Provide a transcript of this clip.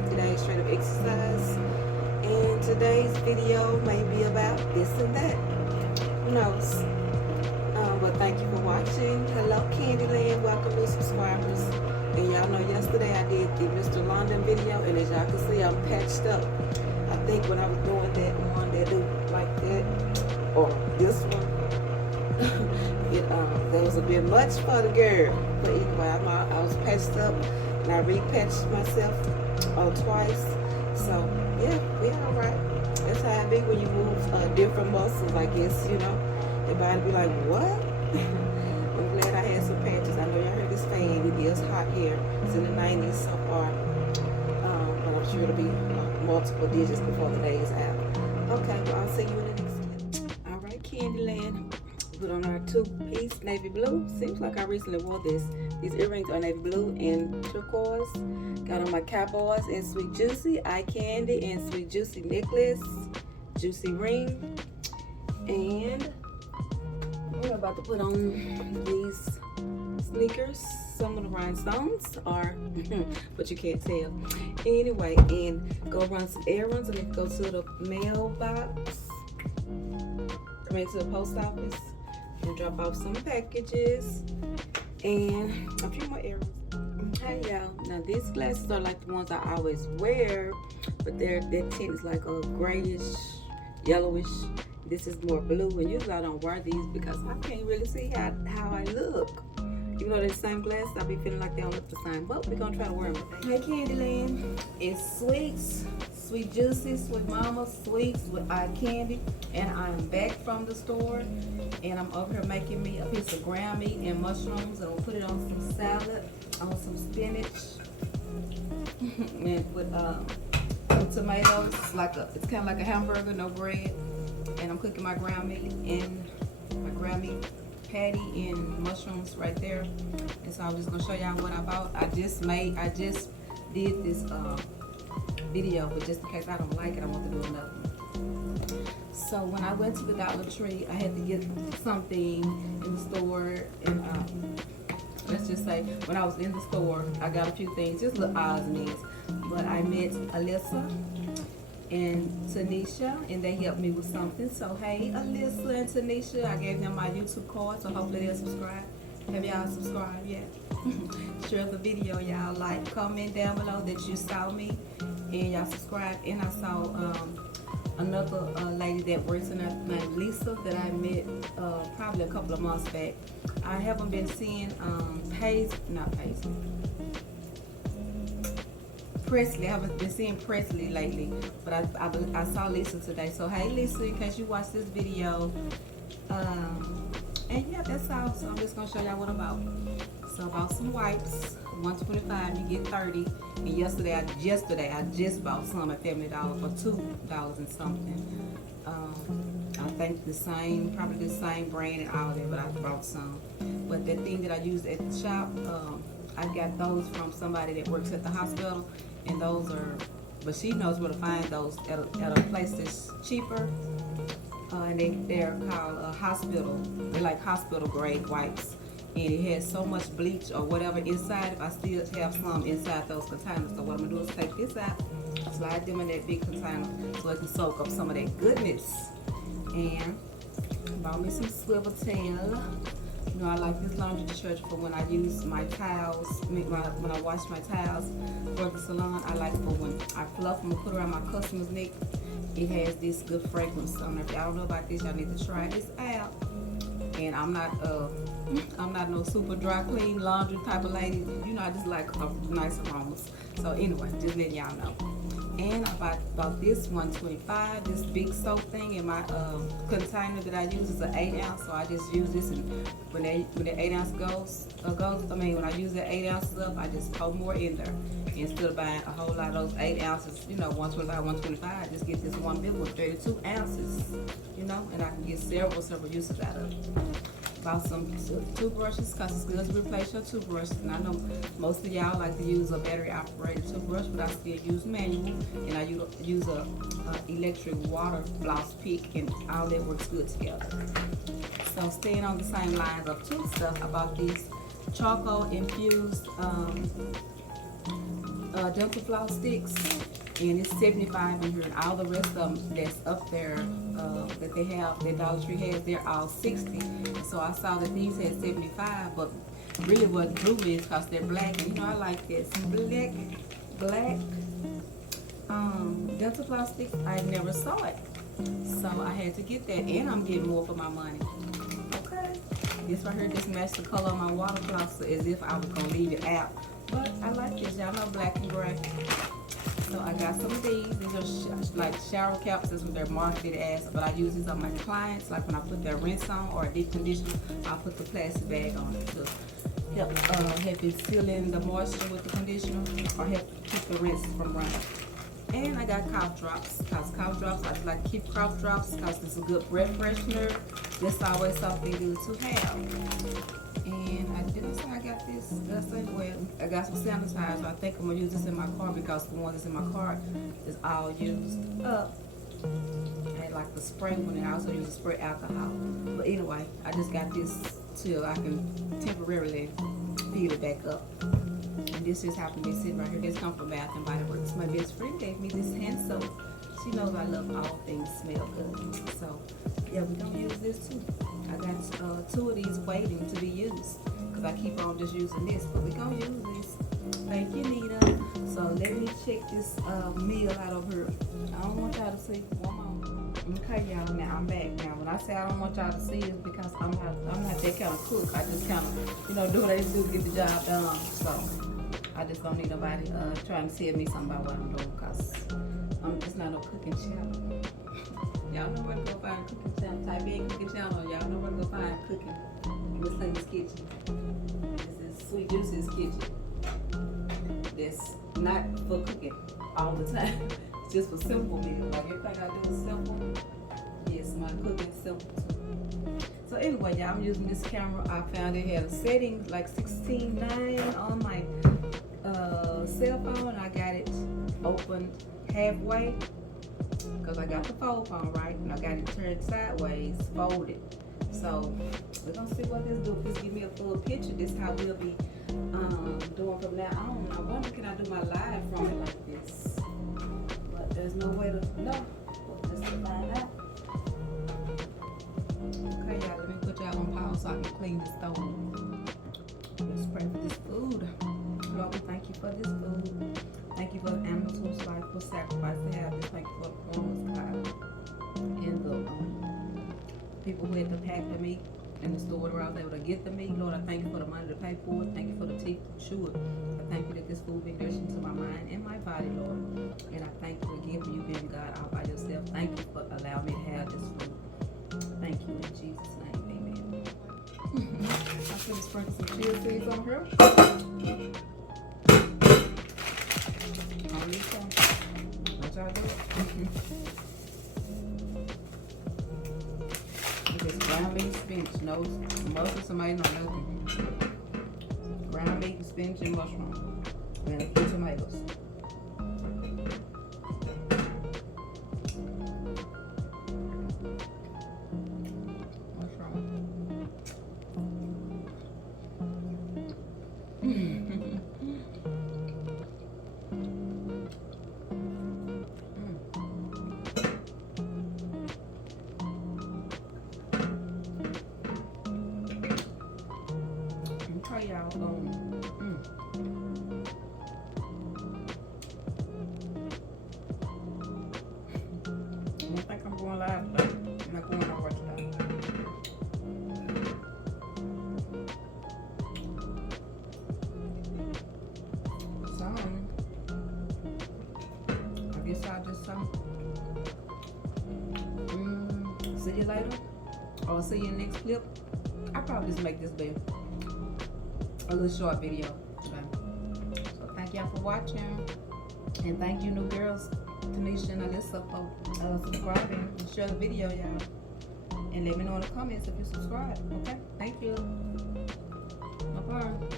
50 days straight of exercise. And today's video may be about this and that. Who knows? But thank you for watching. Hello, Candyland. Welcome, new subscribers. And y'all know yesterday I did the Mr. London video, and as y'all can see, I'm patched up. I think when I was doing that one that do like that, or this one, that was a bit much for the girl. But anyway, I was patched up, and I repatched myself twice. So yeah, we all right. That's how it be when you move different muscles. I guess your body be like, what? I'm glad I had some patches. I know y'all heard this fan. It is hot here. It's in the 90s so far, but I'm sure it'll be multiple digits before the day is out. Okay, well, I'll see you in the next clip. All right, Candyland. Put on our two-piece navy blue. Seems like I recently wore this. These earrings are navy blue and turquoise. Got on my cowboys and Sweet Juicy, EyeQandy, and Sweet Juicy necklace, juicy ring, and we're about to put on these sneakers. Some of the rhinestones are, but you can't tell. Anyway, and go run some errands, and then go to the mailbox. I mean, to the post office, and drop off some packages and a few more errands. Hey y'all, now these glasses are like the ones I always wear, but their tint is like a grayish, yellowish. This is more blue, and usually I don't wear these because I can't really see how I look. Even though they're the same glasses, I be feeling like they don't look the same, but we're gonna try to wear them today. Hey Candyland, it's Sweetz, Sweet Juicy, Sweet Mama, Sweetz with EyeQandy, and I'm back from the store, and I'm over here making me a piece of ground meat and mushrooms, and I'll put it on some salad, on some spinach, and with some tomatoes. It's kind of like a hamburger, no bread. And I'm cooking my ground meat patty and mushrooms right there. And so I'm just gonna show y'all what I bought. I just did this video, but just in case I don't like it, I want to do another one. So when I went to the Dollar Tree, I had to get something in the store, and let's just say when I was in the store, I got a few things, just little odds and ends. But I met Alyssa and Tanisha, and they helped me with something. So hey, Alyssa and Tanisha, I gave them my YouTube card, so hopefully they'll subscribe. Have y'all subscribed yet? Share the video, y'all. Like, comment down below that you saw me and y'all subscribe. And I saw another lady that works in there named Lisa that I met probably a couple of months back. I haven't been seeing Presley. I haven't been seeing Presley lately, but I saw Lisa today. So hey Lisa, in case you watch this video, and yeah, that's all. So I'm just gonna show y'all what I bought. So I bought some wipes, $1.25, you get 30. And yesterday I just bought some at Family Dollar for $2 and something. I think probably the same brand and all that, but I bought some. But that thing that I used at the shop, I got those from somebody that works at the hospital, and those are, but she knows where to find those at a place that's cheaper, and they're called hospital. They're like hospital grade wipes, and it has so much bleach or whatever inside. If I still have some inside those containers, so what I'm gonna do is take this out, slide them in that big container so it can soak up some of that goodness. And bought me some swivel tail. You know, I like this laundry detergent for when I use my towels, when I wash my towels for the salon. I like for when I fluff them and put around my customer's neck. It has this good fragrance on it. If y'all don't know about this, y'all need to try this out. And I'm not no super dry clean laundry type of lady. You know, I just like nice aromas. So anyway, just letting y'all know. And I bought this $1.25, this big soap thing in my container that I use is an 8 ounce. So I just use this, and when the 8 ounce when I use that 8 ounces up, I just pour more in there. Instead of buying a whole lot of those 8 ounces, $1.25, I just get this one big one, 32 ounces, and I can get several uses out of it. Bought some toothbrushes because it's good to replace your toothbrush. And I know most of y'all like to use a battery operated toothbrush, but I still use manual, and I use a electric water floss pick, and all that works good together. So staying on the same lines of tooth stuff, I bought these charcoal infused dental floss sticks, and it's 75 in here, and all the rest of them that's up there that they have, that Dollar Tree has, they're all 60. So I saw that these had 75, but really what drew me is because they're black, and you know I like that. Some black dental floss sticks. I never saw it, so I had to get that, and I'm getting more for my money. Okay, this right here just matched the color of my water floss as if I was gonna leave it out, but I like this. Y'all know black and gray. So I got some of these. These are like shower caps. That's what they're marketed as. But I use these on my clients. Like when I put their rinse on or a deep conditioner, I'll put the plastic bag on it to help it seal in the moisture with the conditioner or help keep the rinse from running. And I got cough drops. Cause cough drops, I like to keep cough drops because it's a good breath freshener. That's always something good to have. And I didn't say I got this. I got some sanitizer. I think I'm gonna use this in my car because the one that's in my car is all used up. I had like the spray one, and I also use the spray alcohol. But anyway, I just got this till I can temporarily fill it back up. And this just happened to be sitting right here. This comes from Bath and Body Works. My best friend gave me this hand soap. She knows I love all things smell good. So yeah, we're gonna use this too. I got 2 of these waiting to be used because I keep on just using this, but we're gonna use this. Thank you, Nita. So let me check this meal out of her. I don't want y'all to see. One more. Okay, y'all. Now I'm back. Now when I say I don't want y'all to see, it's because I'm not that kind of cook. I just kind of do what I do to get the job done. So I just don't need nobody trying to tell me something about what I'm doing because I'm just not no cooking channel. Y'all know where to go find a cooking channel. Type in cooking channel. Y'all know where to go find cooking. Miss Lady's Kitchen. This is Sweet Juicy's Kitchen. That's not for cooking all the time. It's just for simple meals. Like everything I do is simple. Yes, my cooking's simple too. So anyway, y'all, I'm using this camera. I found it had a setting like 16:9 on my cell phone. I got it opened halfway because I got the fold phone right, and I got it turned sideways, folded. So we're gonna see what this do. If this give me a full picture, this is how we'll be doing from now on. I wonder, can I do my live from it like this? But there's no way to know. Just to find out. Okay, y'all, let me put y'all on pause so I can clean the stove. Let's pray for this food. Lord, we thank you for this food. Thank you for the animals whose life was sacrificed to have this. Thank you for the corners, God, and the people who had to pack the meat in the store where I was able to get the meat. Lord, I thank you for the money to pay for it. Thank you for the teeth to chew it. I thank you that this food be nourishing to my mind and my body, Lord. And I thank you again for you being God all by yourself. Thank you for allowing me to have this food. Thank you in Jesus' name, amen. I'm going to sprinkle some chia seeds on here. What y'all do? It's ground beef, spinach, no mustard, tomato, nothing. Ground beef, spinach, and mushroom. And a few tomatoes. Okay, y'all. I don't think I'm going live today. I'm not going nowhere today. So, I guess I'll just see you later, or see you in the next clip. I'll probably just make this be a little short video today. So thank y'all for watching, and thank you new girls, Tanisha and Alyssa, for subscribing and share the video, y'all. And let me know in the comments if you subscribe. Okay, thank you. No problem.